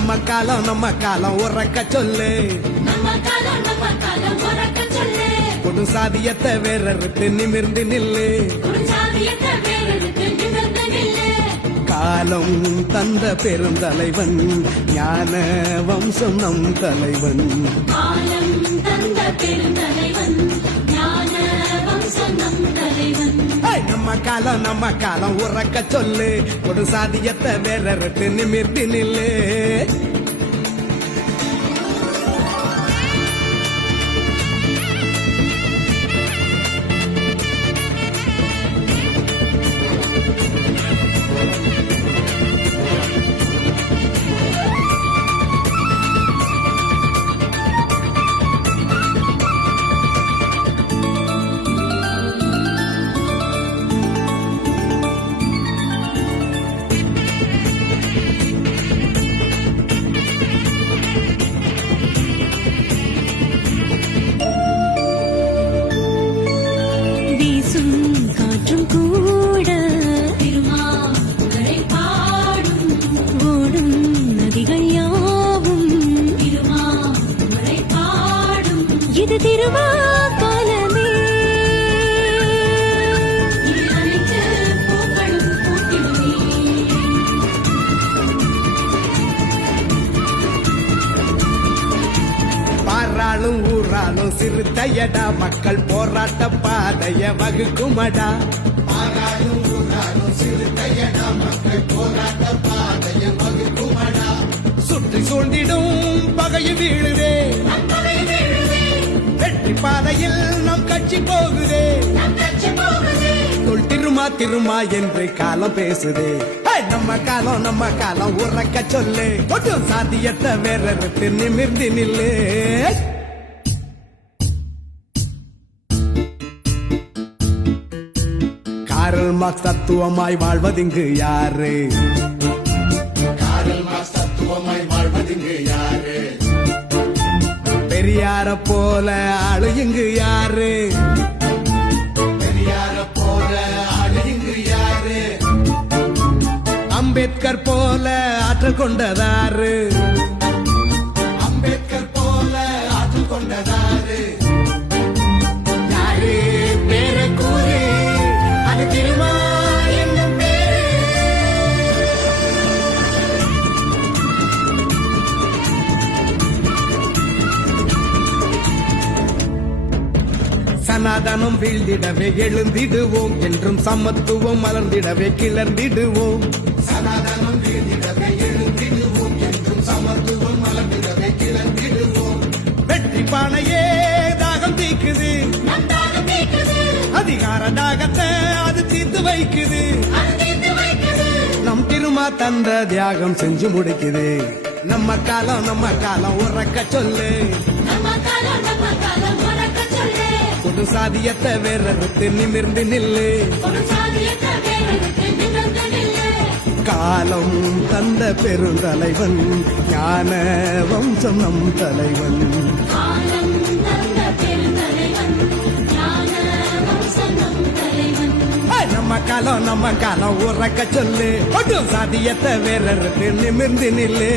நம்ம காலம் நம்ம காலம் உறக்க சொல்லு. கொடு சாதியத்தை வேறறுத்து நிமிர்ந்து நில்லு. காலம் தந்த பெருந்தலைவன் ஞான வம்சம் நம் தலைவன் நம்ம காலம் நம்ம காலம் உறக்க சொல்லு. ஒரு சாதியத்தை வேறறுத்து நிமிர்த்தி நில்லு. திருவாக்காலமே இது அனைத்து பூக்களும் சிறுத்தையடா மக்கள் போராட்ட பாதைய வகுக்குமடா. பாராளும் ஊராளும் சிறுத்தையடா மக்கள் போராட்ட பாதைய வகுக்குமடா. சுற்றி சூழ்ந்திடும் பகையை வீழுதே பாதையில் நம் கட்சி போகுதே. தொல் திருமா திருமா என்று காலம் பேசுதே. நம்ம காலம் நம்ம காலம் உறக்க சொல்லு. கொட்டு சாதியத்தை வேறறுத்து நிமிர்ந்து நில்லு. காரல் மார்க்ஸ் தத்துவமாய் வாழ்வதிங்கு யாரு? பெரியார போல ஆளு இங்கு யாரு? பெரியார போல ஆளு இங்கு யாரு? அம்பேத்கர் போல ஆற்றல் கொண்டதாரு. சனாதனம் வீழ்ந்திடவே எழுந்திடுவோம் என்றும் சமத்துவம் மலர்ந்திடவே கிளர்ந்திடுவோம். சனாதனம் வீழ்ந்திடவே எழுந்திடுவோம் என்றும் சமத்துவம் மலர்ந்திடவே கிளர்ந்திடுவோம். வெற்றி பானையே தாகம் தீக்குது. அதிகார தாகத்தை அது தீர்த்து வைக்குது. நம் திருமா தந்த தியாகம் செஞ்சு முடிக்குது. நம்ம காலம் நம்ம காலம் உறக்க சொல்லு. நம்ம காலம் நம்ம காலம் புது சாதியத்தை வேறறுத்து நிமிர்ந்து நில்லு. காலம் தந்த பெருந்தலைவன் ஞான வம்சம் நம் தலைவன். நம்ம காலம் நம்ம காலம் உறக்க சொல்லு. சாதியத்தை வேறறுத்து நிமிர்ந்து நில்லு.